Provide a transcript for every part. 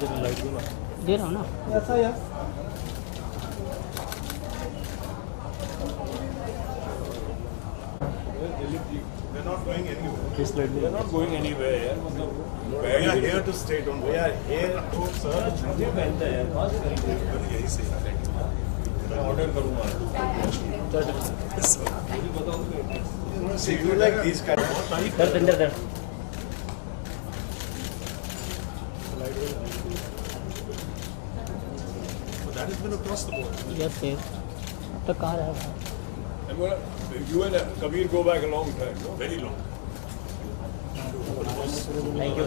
दे रहा हूँ ना ऐसा यार We're not going anywhere. We're not going anywhere यार मतलब We are here to stay. Don't we are here to serve. छुट्टी पहनता है यार बात करेंगे यही सही है. मैं ऑर्डर करूँगा So you like these kind of दर अंदर दर that has been across the board. Yes sir अब तक कहाँ रहा I'm gonna, you and Kabir go back a long time, no? Very long. Thank you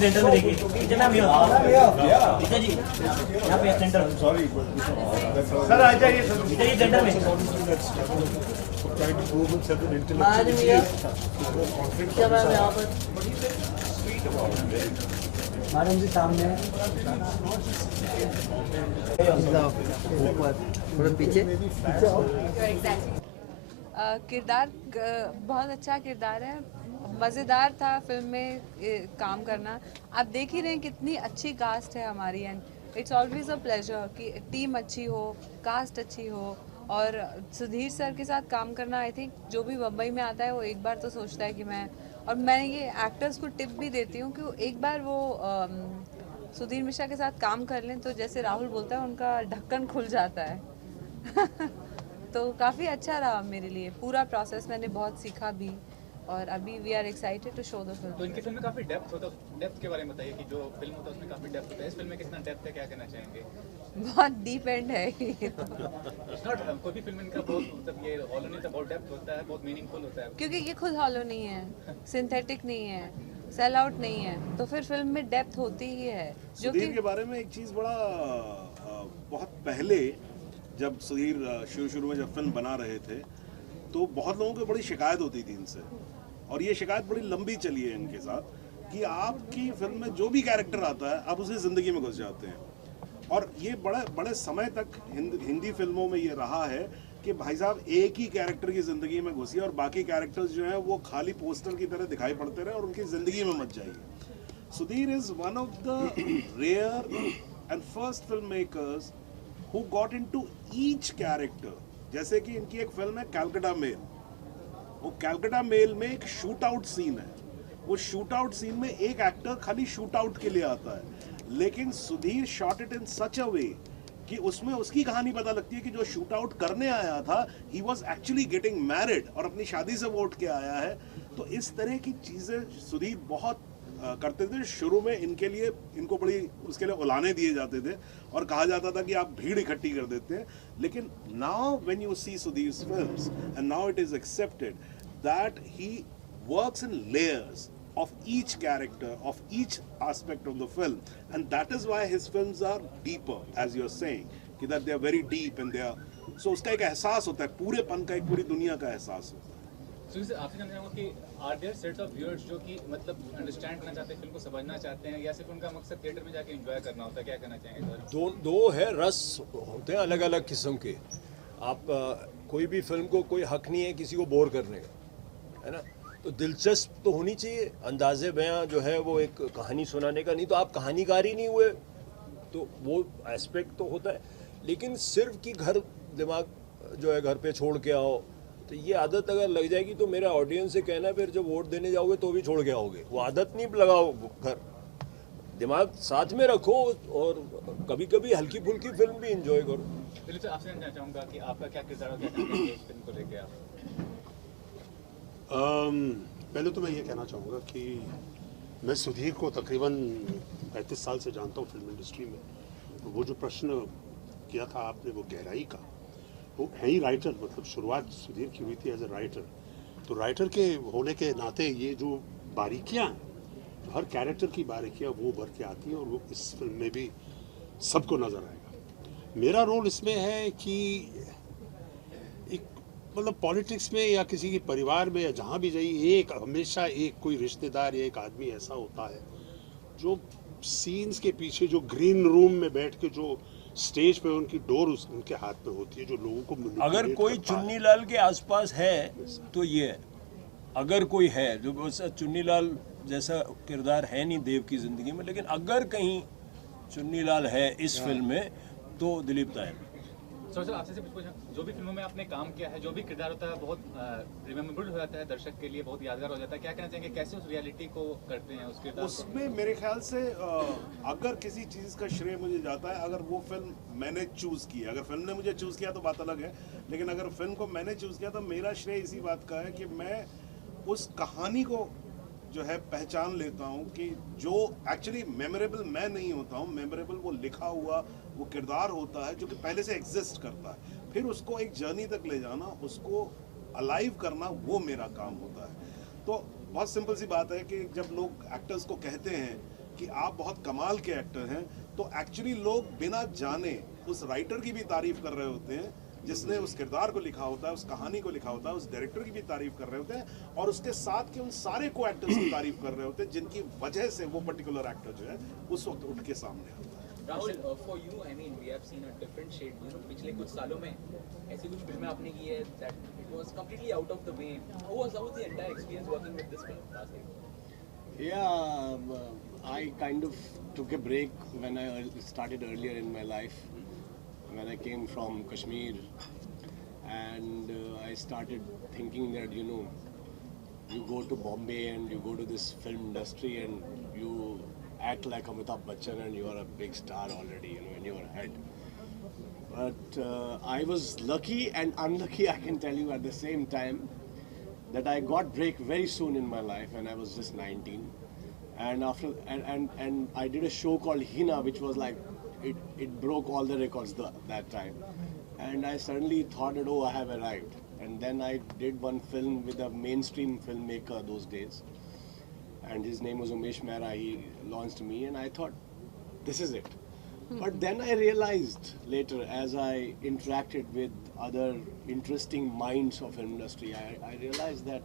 centre में देखिए कितना भी हो गीता जी यहाँ पे सेंटर सॉरी सर आ जाइए सर गीता जी सेंटर में मैडम जी सामने थोड़ा पीछे किरदार बहुत अच्छा किरदार है, मज़ेदार था फिल्म में काम करना। आप देख ही रहे हैं कितनी अच्छी कास्ट है हमारी and it's always a pleasure कि टीम अच्छी हो, कास्ट अच्छी हो। और सुधीर सर के साथ काम करना आई थिंक जो भी मुंबई में आता है वो एक बार तो सोचता है कि मैं ये एक्टर्स को टिप भी देती हूँ कि एक बार वो सुधीर मिश्रा के साथ काम कर लें तो जैसे राहुल बोलता है उनका ढक्कन खुल जाता है तो काफ़ी अच्छा रहा मेरे लिए पूरा प्रोसेस, मैंने बहुत सीखा भी और अभी we are excited to show the film. तो इनकी फिल्म में काफी डेप्थ होता है, डेप्थ के बारे में बताइए कि जो फिल्म होता है उसमें काफी डेप्थ होता है, इस फिल्म में कितना डेप्थ है, क्या कहना चाहेंगे? बहुत डीप एंड है ये तो। कोई भी फिल्म इनका बहुत मतलब ये हॉलो नहीं था, बहुत डेप्थ होता है, बहुत मीनिंगफुल होता है। क्योंकि ये खुद हॉलो नहीं है, सिंथेटिक नहीं है, सेल आउट नहीं है, तो फिर फिल्म में डेप्थ होती ही है। जो सुधीर के बारे में एक चीज़ बड़ा बहुत पहले जब सुधीर शुरू में जब फिल्म बना रहे थे तो बहुत लोगों को बड़ी शिकायत होती थी इनसे, और ये शिकायत बड़ी लंबी चली है इनके साथ कि आपकी फिल्म में जो भी कैरेक्टर आता है आप उसी ज़िंदगी में घुस जाते हैं। और ये बड़े समय तक हिंदी फिल्मों में ये रहा है कि भाई साहब एक ही कैरेक्टर की ज़िंदगी में घुसिए और बाकी कैरेक्टर्स जो हैं वो खाली पोस्टर की तरह दिखाई पड़ते रहे और उनकी ज़िंदगी में मत जाइए। Sudhir is one of the rare and first film makers who got into each character। जैसे कि इनकी एक फिल्म है कैलकाटा मेल, वो कैलकाटा मेल में एक शूट आउट सीन है, वो शूट आउट सीन में एक एक्टर खाली शूट आउट के लिए आता है, लेकिन सुधीर शॉट इट इन सच अ वे कि उसमें उसकी कहानी पता लगती है कि जो शूट आउट करने आया था he was actually getting married और अपनी शादी से वोट के आया है। तो इस तरह की चीज़ें सुधीर बहुत करते थे। शुरू में इनको बड़ी उसके लिए उलाने दिए जाते थे और कहा जाता था कि आप भीड़ इकट्ठी कर देते हैं, लेकिन now when you see Sudhir's films and now it is accepted that he works in layers of each character, of each aspect of the film, and that is why his films are deeper, as you're saying, that they are very deep and they are so उसका एक एहसास होता है, पूरेपन का, एक पूरी दुनिया का एहसास होता है। So आपसे जानना चाहूँगा कि are there sets of viewers जो कि मतलब अंडरस्टैंड करना चाहते हैं, फिल्म को समझना चाहते हैं, या सिर्फ उनका मकसद थिएटर में जाके एंजॉय करना होता है, क्या कहना चाहेंगे सर? दो है, रस होते हैं अलग अलग किस्म के। आप कोई भी फिल्म को कोई हक नहीं है किसी को बोर करने का, है ना? तो दिलचस्प तो होनी चाहिए, अंदाज़े बयां जो है वो एक कहानी सुनाने का, नहीं तो आप कहानीकार ही नहीं हुए, तो वो एस्पेक्ट तो होता है। लेकिन सिर्फ कि घर दिमाग जो है घर पे छोड़ के आओ, तो ये आदत अगर लग जाएगी तो मेरा ऑडियंस से कहना फिर जब वोट देने जाओगे तो भी छोड़ के आओगे, वो आदत नहीं लगाओ, घर दिमाग साथ में रखो और कभी कभी हल्की फुल्की फिल्म भी इंजॉय करो। दिलीप सर, आपसे जानना चाहूँगा कि आपका क्या किरदार और क्या इस फिल्म को लेके आप? पहले तो मैं ये कहना चाहूँगा कि मैं सुधीर को तकरीबन 35 साल से जानता हूँ फिल्म इंडस्ट्री में। तो वो जो प्रश्न किया था आपने वो गहराई का, वो है ही राइटर, मतलब शुरुआत सुधीर की हुई थी एज ए राइटर। तो राइटर के होने के नाते ये जो बारीकियाँ हैं, तो हर कैरेक्टर की बारीकियाँ वो भर के आती हैं और वो इस फिल्म में भी सबको नज़र आएगा। मेरा रोल इसमें है कि मतलब पॉलिटिक्स में या किसी के परिवार में या जहाँ भी जाइए, एक हमेशा एक कोई रिश्तेदार या एक आदमी ऐसा होता है जो सीन्स के पीछे जो ग्रीन रूम में बैठ के जो स्टेज पे उनकी डोर उनके हाथ में होती है, जो लोगों को अगर manipulate कोई करता है। चुन्नी लाल के आसपास है तो ये है। अगर कोई है जो बस चुन्नी लाल जैसा किरदार है नहीं देव की जिंदगी में, लेकिन अगर कहीं चुन्नी लाल है इस फिल्म में तो दिलीप दा है। सर आपसे सिर्फ पूछना, जो भी फिल्मों में आपने काम किया है, जो भी किरदार होता है बहुत रिमेम्बर्ड हो जाता है, दर्शक के लिए बहुत यादगार हो जाता है, क्या कहना चाहेंगे कैसे उस रियलिटी को करते हैं उस किरदार को? उसमें मेरे ख्याल से अगर किसी चीज़ का श्रेय मुझे जाता है, अगर वो फिल्म मैंने चूज़ की, अगर फिल्म ने मुझे चूज़ किया तो बात अलग है, लेकिन अगर फिल्म को मैंने चूज़ किया तो मेरा श्रेय इसी बात का है कि मैं उस कहानी को जो है पहचान लेता हूँ कि जो एक्चुअली मेमोरेबल मैं नहीं होता हूँ, मेमोरेबल वो लिखा हुआ वो किरदार होता है जो कि पहले से एग्जिस्ट करता है, फिर उसको एक जर्नी तक ले जाना, उसको अलाइव करना, वो मेरा काम होता है। तो बहुत सिंपल सी बात है कि जब लोग एक्टर्स को कहते हैं कि आप बहुत कमाल के एक्टर हैं, तो एक्चुअली लोग बिना जाने उस राइटर की भी तारीफ कर रहे होते हैं जिसने उस किरदार को लिखा होता है, उस कहानी को लिखा होता है, उस डायरेक्टर की भी तारीफ कर रहे होते हैं और उसके साथ के उन सारे को एक्टर्स की तारीफ कर रहे होते हैं जिनकी वजह से वो पर्टिकुलर एक्टर जो है उस वक्त उठ के सामने आता है। Rahul, for you, I mean, we have seen a different shade. You know, पिछले कुछ सालों में ऐसी कुछ फिल्में आपने की है that it was completely out of the way. How was the entire experience working with this film? Last year? Yeah, I kind of took a break when I started earlier in my life, when I came from Kashmir, and I started thinking that, you know, you go to Bombay and you go to this film industry and you act like Amitabh Bachchan and you are a big star already, you know, in your head. But I was lucky and unlucky, I can tell you at the same time, that I got break very soon in my life when I was just 19. And after and I did a show called Hina, which was like it broke all the records that time. And I suddenly thought that, oh, I have arrived. And then I did one film with a mainstream filmmaker those days. And his name was Umesh Mehra. He launched me and I thought, this is it. But then I realized later, as I interacted with other interesting minds of film industry, I realized that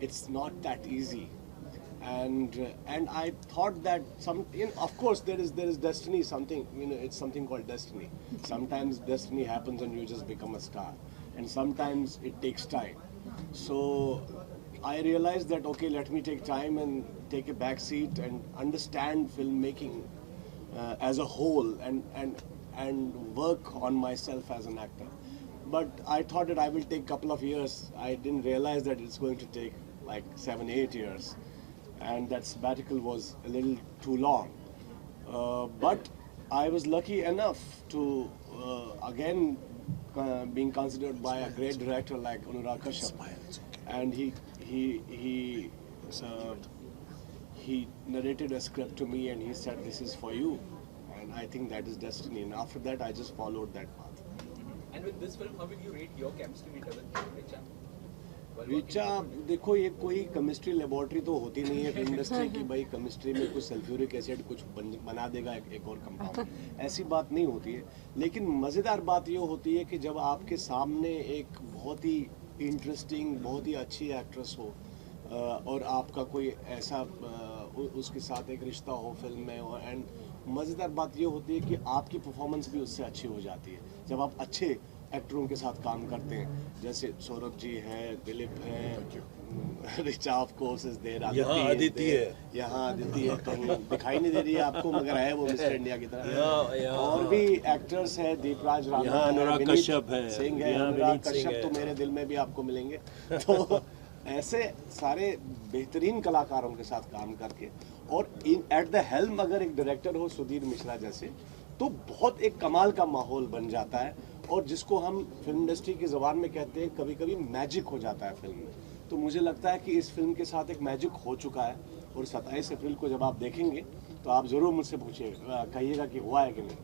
it's not that easy. And I thought that of course there is destiny, something, you know, it's something called destiny. Sometimes destiny happens and you just become a star, and sometimes it takes time. So I realized that, okay, let me take time and take a back seat and understand filmmaking as a whole and work on myself as an actor. But I thought that I will take a couple of years. I didn't realize that it's going to take like 7-8 years. And that sabbatical was a little too long. But I was lucky enough to, again, being considered by a great director like Anurag Kashyap. And he narrated a script to me and he said, this is for you. And I think that is destiny. And after that, I just followed that path. And with this film, how will you rate your chemistry with Richa? Richa, देखो, ये कोई chemistry laboratory तो होती नहीं है film industry की, भाई chemistry में कुछ सल्फ्यूरिक एसिड कुछ बना देगा एक और कंपाउंड, ऐसी बात नहीं होती है। लेकिन मज़ेदार बात ये होती है कि जब आपके सामने एक बहुत ही इंटरेस्टिंग, बहुत ही अच्छी एक्ट्रेस हो और आपका कोई ऐसा उसके साथ एक रिश्ता हो फिल्म में, एंड मज़ेदार बात ये होती है कि आपकी परफॉर्मेंस भी उससे अच्छी हो जाती है जब आप अच्छे एक्टरों के साथ काम करते हैं, जैसे सौरभ जी हैं, दिलीप हैं, Richa of course is there, यहाँ अदिति है, यहाँ अदिति है, कहीं दिखाई नहीं दे रही है आपको मगर है वो मिस्टर इंडिया की तरह। और भी एक्टर्स हैं, दीपराज राणा, यहाँ अनुराग कश्यप है, सिंह है, अनुराग कश्यप तो मेरे दिल में भी आपको मिलेंगे। तो ऐसे सारे बेहतरीन कलाकारों के साथ काम करके और एट द हेल्म अगर एक डायरेक्टर हो सुधीर मिश्रा जैसे, तो बहुत एक कमाल का माहौल बन जाता है और जिसको हम फिल्म इंडस्ट्री की ज़बान में कहते हैं कभी कभी मैजिक हो जाता है फिल्म में। तो मुझे लगता है कि इस फिल्म के साथ एक मैजिक हो चुका है और 27 अप्रैल को जब आप देखेंगे तो आप ज़रूर मुझसे पूछिएगा, कहिएगा कि हुआ है कि नहीं।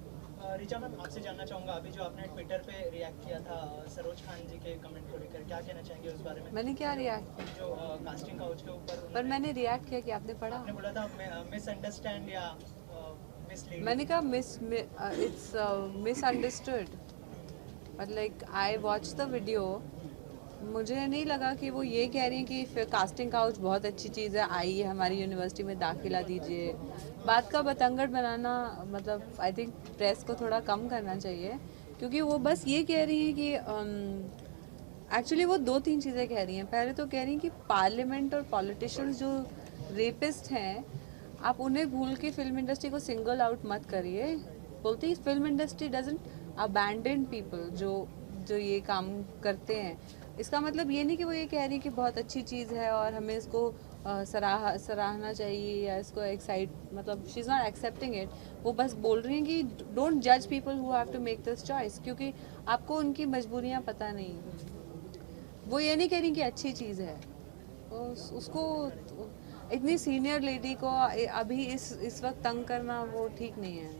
रिचा मैम, आपसे जानना चाहूँगा, अभी जो आपने ट्विटर पे रिएक्ट किया था सरोज खान जी के कमेंट को लेकर, क्या कहना चाहेंगे उस बारे में? मैंने क्या रिएक्ट, जो कास्टिंग काउच के ऊपर पर मैंने रिएक्ट किया कि आपने पढ़ा, आपने बोला था मिसअंडरस्टैंड या मिसलीड, मैंने कहा it's misunderstood, but like I watched the video, मुझे नहीं लगा कि वो ये कह रही हैं कि फिर कास्टिंग काउच बहुत अच्छी चीज़ है, आइए हमारी यूनिवर्सिटी में दाखिला दीजिए। बात का बतंगड़ बनाना, मतलब आई थिंक प्रेस को थोड़ा कम करना चाहिए, क्योंकि वो बस ये कह रही हैं कि एक्चुअली वो 2-3 चीज़ें कह रही हैं। पहले तो कह रही हैं कि पार्लियामेंट और पॉलिटिशियंस जो रेपिस्ट हैं, आप उन्हें भूल के फिल्म इंडस्ट्री को सिंगल आउट मत करिए। बोलती है film industry doesn't abandon people जो ये काम करते हैं। इसका मतलब ये नहीं कि वो ये कह रही है कि बहुत अच्छी चीज़ है और हमें इसको सराहना चाहिए या इसको एक्साइट, मतलब she is not accepting it. वो बस बोल रही हैं कि डोंट जज people who have to make this choice, क्योंकि आपको उनकी मजबूरियाँ पता नहीं। वो ये नहीं कह रही कि अच्छी चीज़ है, उसको इतनी सीनियर लेडी को अभी इस वक्त तंग करना वो ठीक नहीं है।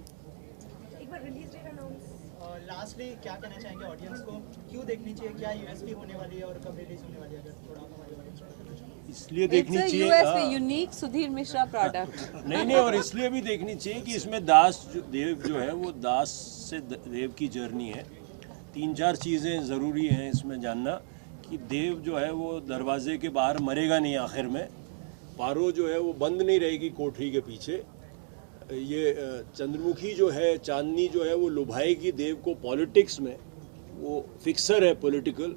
लास्टली क्या कहना चाहेंगे ऑडियंस को, क्यों देखनी चाहिए, क्या यूएसपी होने वाली है और कब रिलीज होने वाली है, अगर थोड़ा हमारे बारे में इसलिए देखनी चाहिए USP unique Sudhir Mishra product. नहीं, और इसलिए भी देखनी चाहिए कि इसमें दास देव जो है वो दास से देव की जर्नी है। 3-4 चीज़ें ज़रूरी हैं इसमें जानना कि देव जो है वो दरवाजे के बाहर मरेगा नहीं आखिर में, पारो जो है वो बंद नहीं रहेगी कोठरी के पीछे। ये चंद्रमुखी जो है, चांदनी जो है वो लुभाएगी देव को पॉलिटिक्स में, वो फिक्सर है पॉलिटिकल,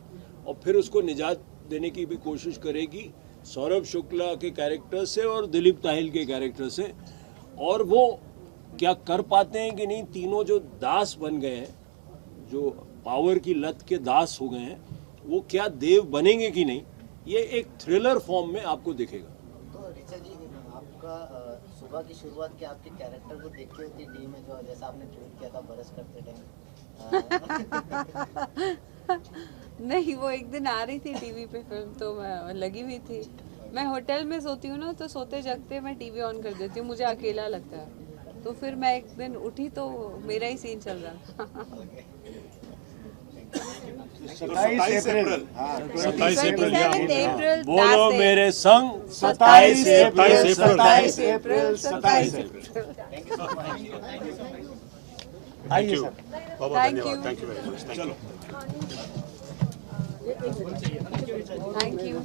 और फिर उसको निजात देने की भी कोशिश करेगी सौरभ शुक्ला के कैरेक्टर से और दिलीप ताहिल के कैरेक्टर से। और वो क्या कर पाते हैं कि नहीं, तीनों जो दास बन गए हैं, जो पावर की लत के दास हो गए हैं, वो क्या देव बनेंगे कि नहीं, ये एक थ्रिलर फॉर्म में आपको दिखेगा। तो ऋचा जी, आपका सुबह की शुरुआत क्या आपके कैरेक्टर को देख के होती है टीम में, जो जैसा आपने ट्वीट किया था बरस करते टाइम? नहीं, वो एक दिन आ रही थी टीवी पे फिल्म, तो मैं लगी हुई थी। मैं होटल में सोती हूँ ना, तो सोते जगते मैं टीवी ऑन कर देती हूँ, मुझे अकेला लगता है। तो फिर मैं एक दिन उठी तो मेरा ही सीन चल रहा था। 27 अप्रैल। 27 अप्रैल, 27 अप्रैल, बोलो मेरे संग, 27 अप्रैल, 27 अप्रैल, 27 अप्रैल। थैंक यू बाबा, Thank धन्यवाद, you. Thank you very much, thank you. Thank you.